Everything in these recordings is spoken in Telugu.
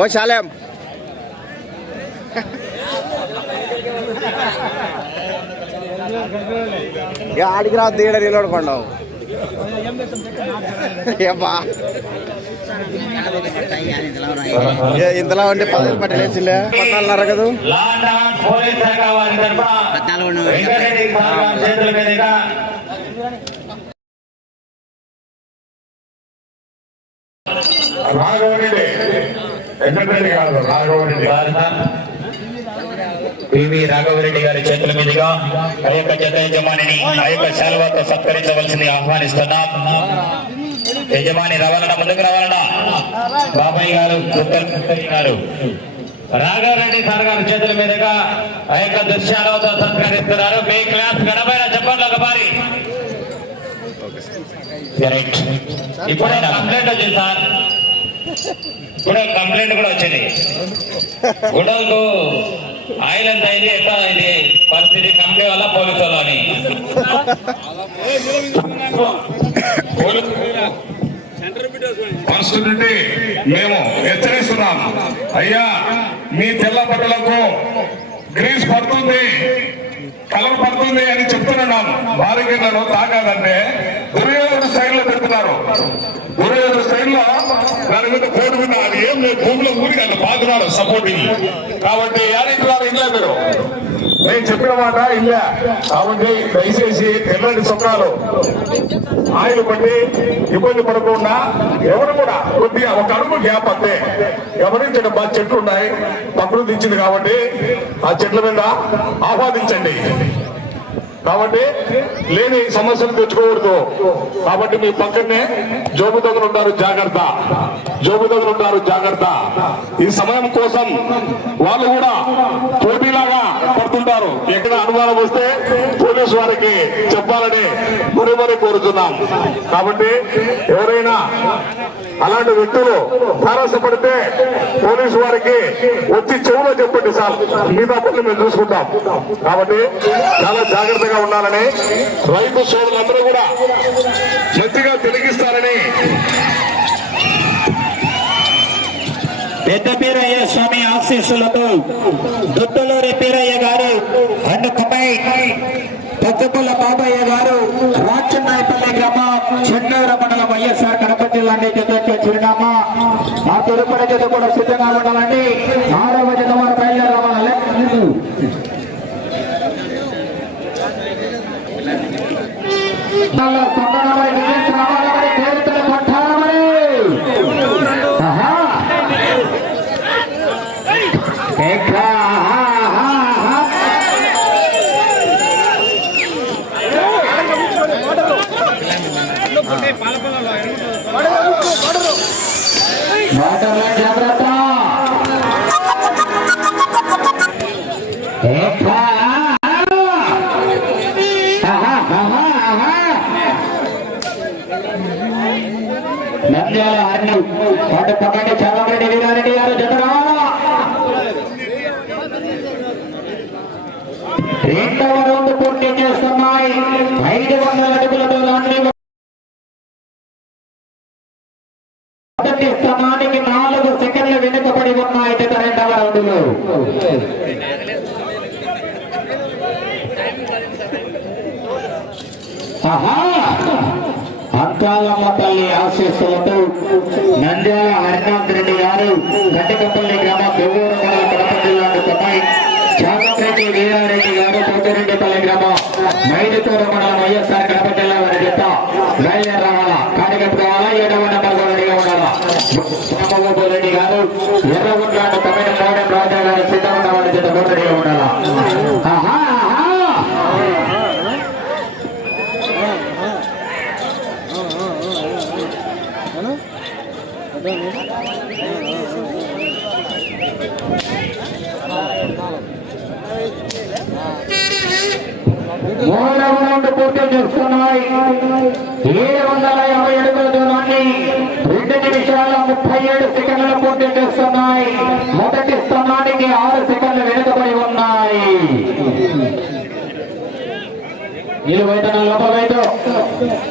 ఓ శాలేం. ఇక ఆడికి రా తీయడ నిలబడుకోండావు ఇంతలా ఉంటే పదవి పట్టలేసిలే పట్టాలన్నారు కదా? లాండా గారి రాఘవరెడ్డి వెంకటరెడ్డి కాదు రాఘవరెడ్డి పివి రాఘవరెడ్డి గారి చేతుల మీదుగా ఆ యొక్క జత యజమానిని ఆ యొక్క శాలువాతో సత్కరించవలసింది ఆహ్వానిస్తున్నాం. యజమాని రావాలన్నా ముందుకు రావాలన్నా బాబాయ్ గారు గారు. రాఘవరెడ్డి సార్ గారి చేతుల మీదుగా ఆ యొక్క దృశ్యాలతో సత్కరిస్తున్నారు. మీ క్లాస్ గడపైన చెప్పండి ఒక బారి రైట్. ఇప్పుడే కంప్లైంట్ వచ్చింది సార్? కూడా కంప్లైంట్ కూడా వచ్చింది. గుడలకు ఆయిల్ ఎంత అయింది ఎట్లా ఇది? పరిస్థితి కంపెనీ వల్ల పోలీసు వాళ్ళు అని. మేము హెచ్చరిస్తున్నాం. అయ్యా మీ తెల్ల బట్టలకు గ్రీస్ పడుతుంది కలర్ పడుతుంది అని చెప్తున్నాం. బారికేళ్ళలో తాగాలంటే దుర్యోధన స్టైల్లో పెడుతున్నారు దుర్యోధన స్టైల్లో దాని మీద కోడి మీద అది ఏం లేదు. భూమిలో ఊరికి అంత బాగున్నారు సపోర్టింగ్ కాబట్టి యాడింటున్నారు ఇంట్లో మీరు? నేను చెప్పిన మాట ఇల్లే కాబట్టి దయచేసి తెల్లటి సొక్కాలు ఆయిల్ పట్టి ఇబ్బంది పడకుండా ఎవరు కూడా కొద్దిగా ఒక అడుగు గ్యాప్ అంతే. గమనించండి బాగా చెట్లు ఉన్నాయి? ప్రకృతి ఇచ్చింది కాబట్టి ఆ చెట్ల మీద ఆహ్వానించండి. కాబట్టి లేని సమస్యలు తెచ్చుకోకూడదు. కాబట్టి మీ పక్కనే జోబు దగ్గర ఉంటారు జాగ్రత్త. జోబు దగ్గర ఉంటారు జాగ్రత్త. ఈ సమయం కోసం వాళ్ళు కూడా పోటీలాగా పడుతుంటారు. ఎక్కడ అనుమానం వస్తే పోలీసు వారికి చెప్పాలని మరి మరి కోరుతున్నాం. కాబట్టి ఎవరైనా అలాంటి వ్యక్తులు తారసపడితే పోలీసు వారికి వచ్చి చెవులో చెప్పండి సార్. మిగతా పనులు మేము చూసుకుంటాం. కాబట్టి చాలా జాగ్రత్తగా ఉండాలని రైతు సోదరులందరూ కూడా మంచిగా తిరిగిస్తారని పెద్ద పీరయ్య స్వామి ఆశీస్సులతో దుత్తులూరి పీరయ్య గారు అండ్ పచ్చపుల్ల బాబయ్య గారు రాచన్నాయపల్లి గ్రామం చెన్నూర మండలం వైఎస్ఆర్ కడప జిల్లా చిరునామా. ఆ తదుపరి జత కూడా సిద్ధంగా ఉండాలండి. ఆరవ జత వారు బయలుదేరి రావాలి. నాలో వందల అడుగుల దూరాన్ని మొదటి స్థానానికి నాలుగు సెకండ్లు వెనుకబడి ఉన్నాయి రెండవ రౌండ్లో అంతాలమ్మ తల్లి ఆశీస్సులతో నంద్యాల హరినాథ్ రెడ్డి గారు గడ్డకపల్లి గ్రామ కొవ్వూరు కడప జిల్లా అమ్మాయి వీరారెడ్డి గారు పోతిరెడ్డిపల్లి గ్రామం మైదుకూరు మండలం వైఎస్ఆర్ కడప జిల్లా వారి చెత్త బయలుదేరి రావాలా కాడిగట్టుకోవాలా ఏడవ నెంబర్ రెడీగా ఉండాలా? రామబాబు రెడ్డి గారు ఎర్రగుండ్లాంటి తమిళ మోడల్ రాజా గారు సిద్ధం ఉన్న వారి చెత్త కూడా రెడీగా ఉండాలా ఆహా ఆహా మూడవ రౌండ్ పూర్తి చేస్తున్నాయి ఏడు వందల యాభై అడుగుల దూరాన్ని రెండు నిమిషాల ముప్పై ఏడు సెకండ్లు పూర్తి చేస్తున్నాయి మొదటి స్థానానికి ఆరు సెకండ్లు వెనుకబడి ఉన్నాయి నీళ్ళు బయట నా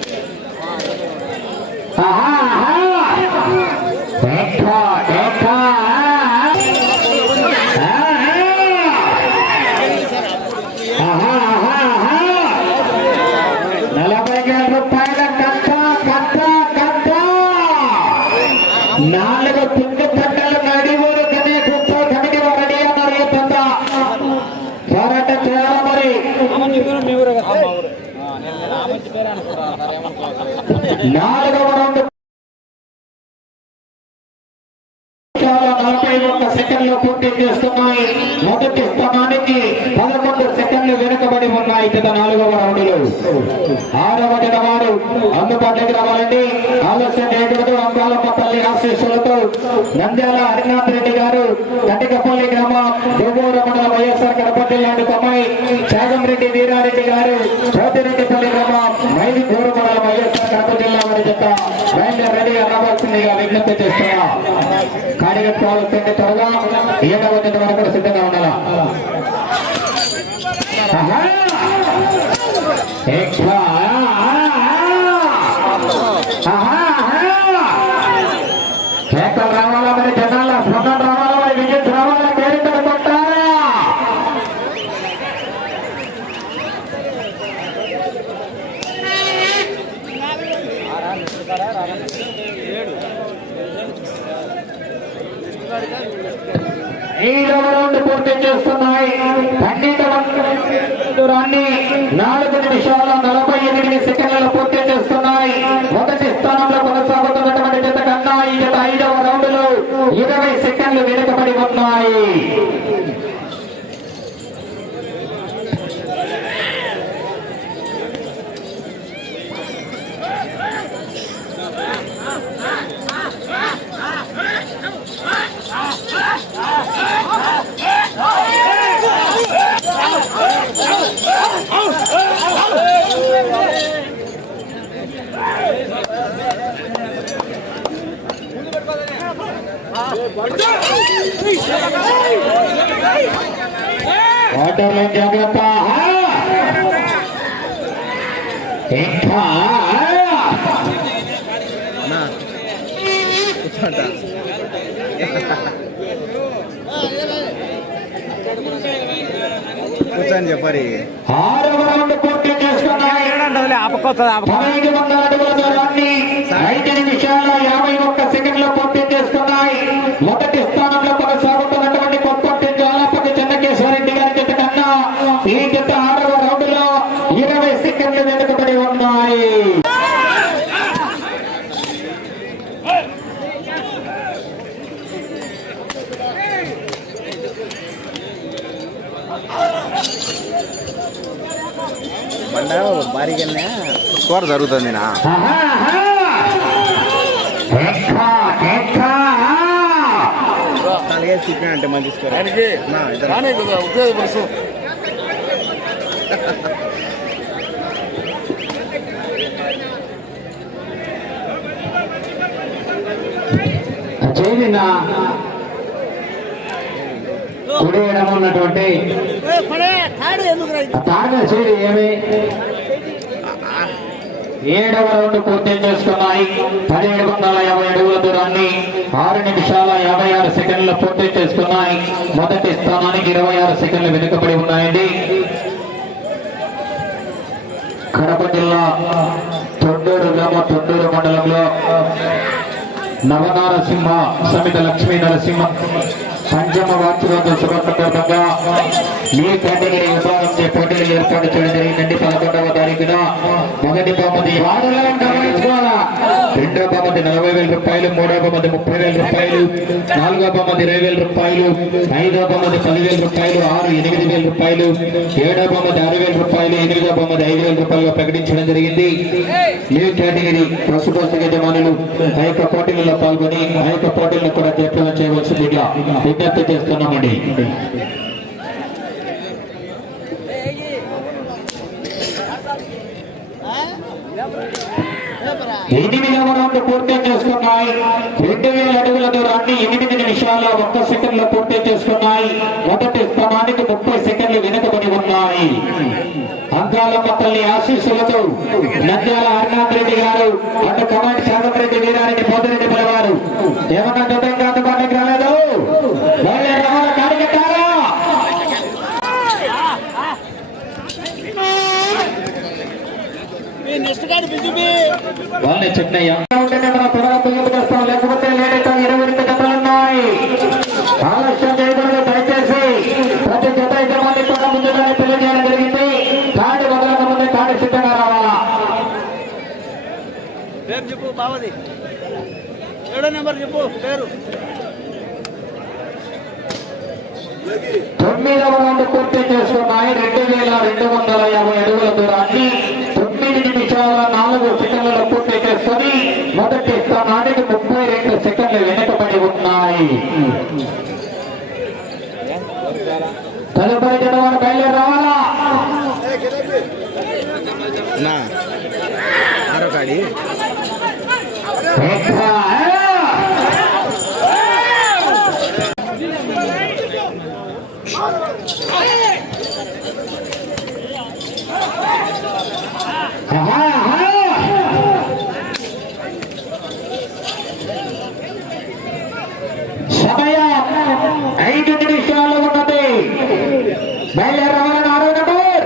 నాలుగవ రౌండ్. నలభై ఒక్క పూర్తి చేస్తున్నాయి. మొదటి స్థానానికి ఉన్నాయి గత నాలుగవ రౌండ్లు. ఆరవ వారు అందుబాటులోకి రావాలండి. ఆలస్యం చేయకూడదు. అంబాలపల్లి ఆశీస్సులతో నంద్యాల హరినాథ్ రెడ్డి గారు కటికపల్లి గ్రామ గోగూర మండల వైఎస్ఆర్ కడప జిల్లా కొమ్మాయి చాగంరెడ్డి వీరారెడ్డి గారు కోతిరెడ్డిపల్లి గ్రామ మైది దూర మండల వైఎస్ఆర్ కడప జిల్లా వారి చెత్త బయలుదేరి రెడీ అవ్వాల్సిందిగా విజ్ఞప్తి చేస్తున్నా. కార్యకర్తలు వస్తుంటే త్వరగా ఏడవ జత వరకు కూడా సిద్ధంగా ఉండాలా ఆహా! ఎక్స్ట్రా! ఆహా! ఆహా! కేకలు రావాలా మరి జనాల స్పందన రావాలా మరి వికెట్స్ రావాలా కేరింతలు కొట్టాలా ఐదవ రౌండ్ పూర్తి చేస్తున్నాయి. పన్నెండవ దూరాన్ని నాలుగు నిమిషాల నలభై ఎనిమిది సెకండ్లలో పూర్తి చేస్తున్నాయి. మొదటి స్థానంలో కొనసాగుతున్నటువంటి జత కన్నా ఈ జత ఐదవ రౌండ్లో ఇరవై సెకండ్లు వెనుకబడి ఉన్నాయి వాటర్ లైన్ జాగ్రత్త ఇంకా కూర్చొని చెప్పరి ఆపకొస్తుంది ఆపక పదహైదు వందల అడుగుల దూరాన్ని ఐదు నిమిషాల యాభై ఒక్క సెకండ్లు పూర్తి చేసుకున్నాయి మొదటి స్థానంలో కొనసాగుతున్నటువంటి కొప్పటి జాలపతి చెన్నకేశ్వరరెడ్డి గారి జత కన్నా ఈ జత ఆరవ రౌండ్లో ఇరవై సెకండ్లు వెనుకబడి ఉన్నాయి బండ భారీగా స్కోర్ జరుగుతుంది నా. నాలుగైదు చూపినా అంటే మంచి స్కోర్ చేరిన కుడి ఎడమ ఉన్నటువంటి ఆ ఏమి? ఏడవ రౌండ్ పూర్తి చేసుకున్నాయి. పదిహేడు వందల యాభై అడుగుల దూరాన్ని ఆరు నిమిషాల యాభై ఆరు సెకండ్లు పూర్తి చేసుకున్నాయి. మొదటి స్థానానికి ఇరవై ఆరు సెకండ్లు వెనుకబడి ఉన్నాయండి. కడప జిల్లా తొండూరు గ్రామ తొండూరు మండలంలో నవనారసింహ సమిత లక్ష్మీ నరసింహ పంచమ వార్షికోత్సవ శుభ ఈ కేటగిరీ విభాగంచే పోటీలు ఏర్పాటు చేయడం జరిగిందండి. పదకొండవ తారీఖున మొదటి బహుమతి. వాడులను గమనించుకోవాలా? రెండో బహుమతి నలభై వేల రూపాయలు మూడో బహుమతి ముప్పై వేల రూపాయలు నాలుగో బహుమతి ఇరవై వేల రూపాయలు ఐదో బహుమతి పదివేల రూపాయలు ఆరు ఎనిమిది వేల రూపాయలు ఏడో బహుమతి ఆరు వేల రూపాయలు ఎనిమిదో బహుమతి ఐదు వేల రూపాయలుగా ప్రకటించడం జరిగింది ఈ కేటగిరీ పశుపోషక యజమానులు ఆ యొక్క పోటీలలో పాల్గొని ఆ యొక్క పోటీలను కూడా జయప్రదం చేయవలసిందిగా విజ్ఞప్తి చేస్తున్నామండి ఎనిమిది రౌండ్ పూర్తి చేసుకున్నాయి. రెండు వేల అడుగుల దూరాన్ని ఎనిమిది నిమిషాల ఒక్క సెకండ్లో పూర్తి చేసుకున్నాయి. మొదటి స్థానానికి ముప్పై సెకండ్లు వెనుకబడి ఉన్నాయి. అంకాల తల్లి ఆశీస్సులతో నంద్యాల హరినాథ్ రెడ్డి గారు అటు కమాండ్ శాగం రెడ్డి వీరారెడ్డి పోతిరెడ్డి వారు ఏమన్నా గతంగా అందుబాటులోకి రాలేదు వాళ్ళని చెప్తున్నాయి ఉంటేనే మనం త్వరగా ముందుకు వస్తాం లేకపోతే లేట్ ఇరవై రెండు జతలు ఉన్నాయి ఆలస్యం చేయకూడదు దయచేసి ప్రతి జత యజమాని కూడా ముందుగానే తెలియజేయడం జరిగింది. కార్డు వదలక ముందే కార్డు సిద్ధంగా రావాలా? బావది ఏడో నెంబర్ చెప్పు పేరు. తొమ్మిదవ రౌండ్ పూర్తి చేసుకున్నాయి. రెండు వేల రెండు వందల యాభై అడుగుల దూరాన్ని తొమ్మిది నాలుగు సెకండ్లలో పూర్తి చేసుకొని మొదటి స్థానానికి ముప్పై రెండు సెకండ్లు వెనుకబడి ఉన్నాయి తదుపరి జనవరి బయలుదేరి రావాలా నా ఆరో కాడి ఎక్కా. ఆహా, ఆహా. సమయం ఐదు నిమిషాలు ఉన్నది. బయలుదేరవాలని ఆరో నెంబర్.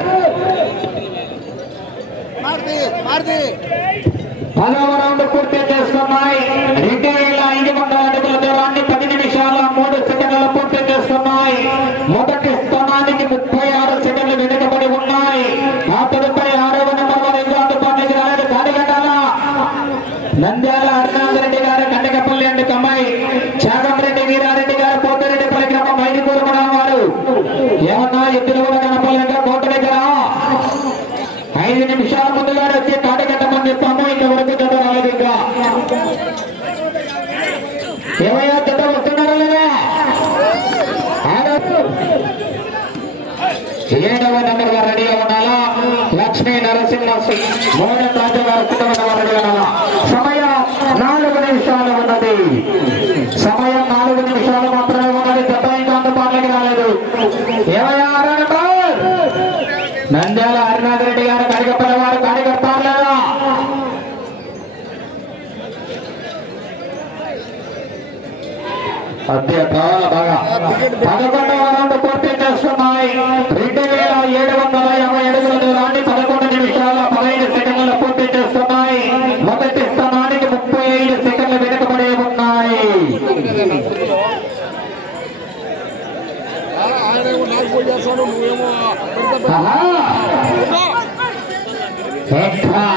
పదవ రౌండ్ పూర్తి చేసుకున్నాయి రెండు వేల ఐదు వందల అడుగుల దూరాన్ని పది నిమిషాల మూడు సెకండ్లు పూర్తి చేసుకున్నాయి మొదటి స్థానానికి ముప్పై ఆరు సెకండ్లు వెనుకబడి ఉన్నాయి ఆ తదుపరి ఆరవ నెంబర్ వారు ఇంకా అందుబాటులోకి రాలేదు కాడిగడ్డాల నంద్యాల అరుణాథరెడ్డి గారు కండకపల్లి అండ్ కమ్మాయి చాగంరెడ్డి వీరారెడ్డి గారు పోతిరెడ్డిపల్లి గ్రామం మైదుకూరు మండలం వారు ఏమన్నా ఎత్తులు కూడా కనపాలంటే కోట దగ్గర. ఐదు నిమిషాల ముందుగా వచ్చి తాటకట్టమని చెప్పాము ఇంతవరకు జత రాలేదు ఇంకా. ఏమయ్యా జత వస్తున్నారా లేదా? ఏడవ నెంబర్ గారు రెడీగా ఉండాలా? లక్ష్మీ నరసింహ మూడవ రాజు గారు కుటుంబం రెడీగా ఉండాలా? సమయం నాలుగు నిమిషాలు ఉన్నది. సమయం నాలుగు నిమిషాలు మాత్రం ఉన్నది జత ఇంకా అందుబాటులోకి రాలేదు ఏమయ్యా ఆరో నెంబర్ నంద్యాల హరినాథ్ రెడ్డి గారు కడిగప్పల వారు కార్యకర్తారు లేదా అత్యంత బాగా పదకొండవ రౌండ్ Huh?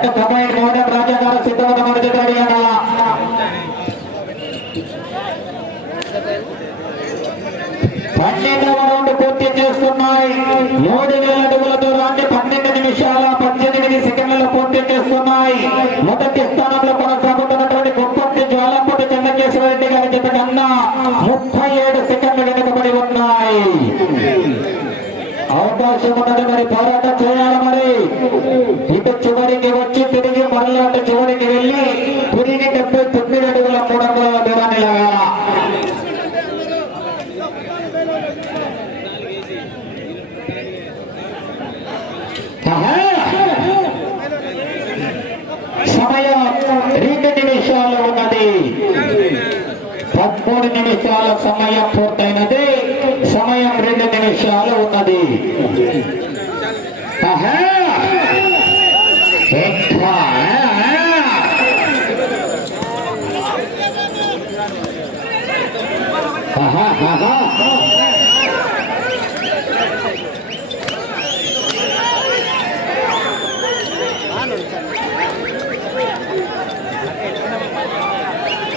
అటు కమాండ్ మోహన్ రాజా గారు పన్నెండవ రౌండ్ పూర్తి చేస్తున్నాయి మూడు వేల అడుగుల దూరాన్ని పన్నెండు నిమిషాల పద్దెనిమిది సెకండ్లలో పూర్తి చేస్తున్నాయి మొదటి స్థానంలో కొనసాగుతున్నటువంటి గొప్పటి జ్వాలంపూటి చెన్నకేశ్వర రెడ్డి గారి జత కన్నా ముప్పై ఏడు సెకండ్లు వెనుకబడి ఉన్నాయి అవకాశం ఉన్నది మరి పోరాటం చేయాలి మరి. ఇటు చివరికి వచ్చి తిరిగి మళ్ళీ అటు చివరికి వెళ్ళి తిరిగి డెబ్బై తొమ్మిది అడుగుల మూడు అంగుళాల దూరాన్ని లాగాల. సమయం రెండు నిమిషాలు ఉన్నది. పదమూడు నిమిషాల సమయం రెండు నిమిషాలు ఉన్నది ఆహా.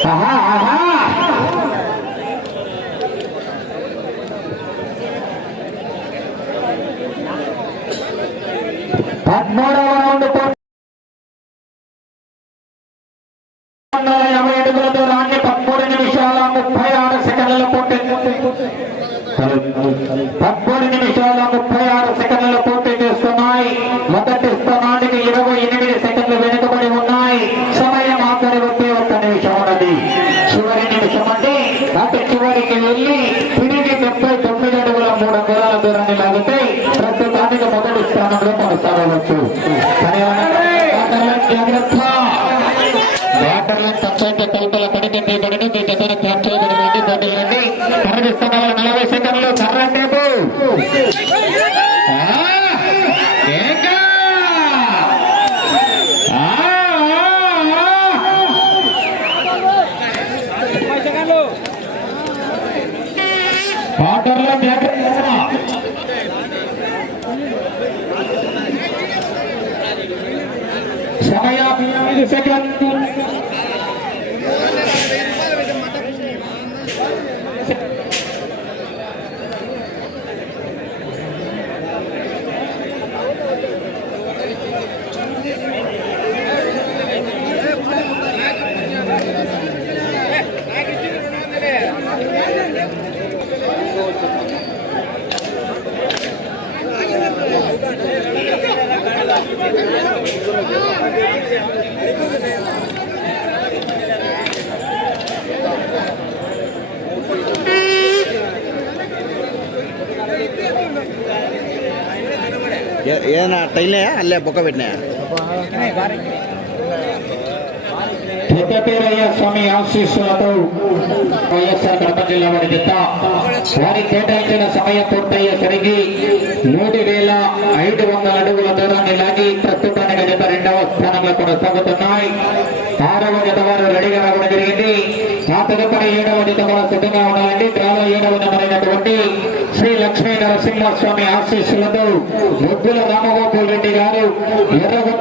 ఆహా, ఆహా. పదమూడవ రౌండ్ పూర్తి వందల యాభై అడుగుల దూరాన్ని పదమూడు నిమిషాల ముప్పై ఆరు సెకండ్ల పూర్తి పదమూడు నిమిషాల ముప్పై ఆరు సెకండ్లు పూర్తి చేస్తున్నాయి మొదటి స్థానానికి ఇరవై ఎనిమిది సెకండ్లు వెనుకబడి ఉన్నాయి సమయం ఆఖరి ఒకే ఒక్క నిమిషం ఉన్నది చివరి నిమిషం అంటే అటు చివరికి వెళ్ళి తిరిగి ముప్పై తొమ్మిది అడుగుల మూడు అంగుళాల దూరాన్ని లాగితే ప్రస్తుతానికి మొదటి స్థానంలో కొనసాగవచ్చు కానీ జాగ్రత్త బ్యాటర్లను తప్ప టికెట్ మీ క్యాప్ రండి నలభై సెకండ్లు కర్ర టేపు ఆ, ఇంకా. ఆ, ఆ, ఆ. ఆర్డర్లో జాగ్రత్త సమయం ఐదు సెకండ్ తగిలినాయా? అల్లే బొక్క పెట్టినాయా? పెద్దపేరయ్య స్వామి ఆశీస్సులతో వైఎస్ఆర్ కడప జిల్లా వారి జత. వారి కేటాయించిన సమయ పూర్తయ్య సరిగి మూడు వేల ఐదు వందల అడుగుల దూరాన్ని లాగి ప్రస్తుతానికి జత రెండవ స్థానంలో కొనసాగుతున్నాయి. ఆరవ జత వారు రెడీగా రావడం జరిగింది. ఆ తదుపరి ఏడవ జత కూడా సిద్ధంగా ఉండాలండి. డ్రాలో ఏడవ నెంబరైనటువంటి శ్రీ లక్ష్మీ నరసింహస్వామి ఆశీస్సులతో ముగ్గుల రామగోపాల్ రెడ్డి గారు ఎర్రగొట్టి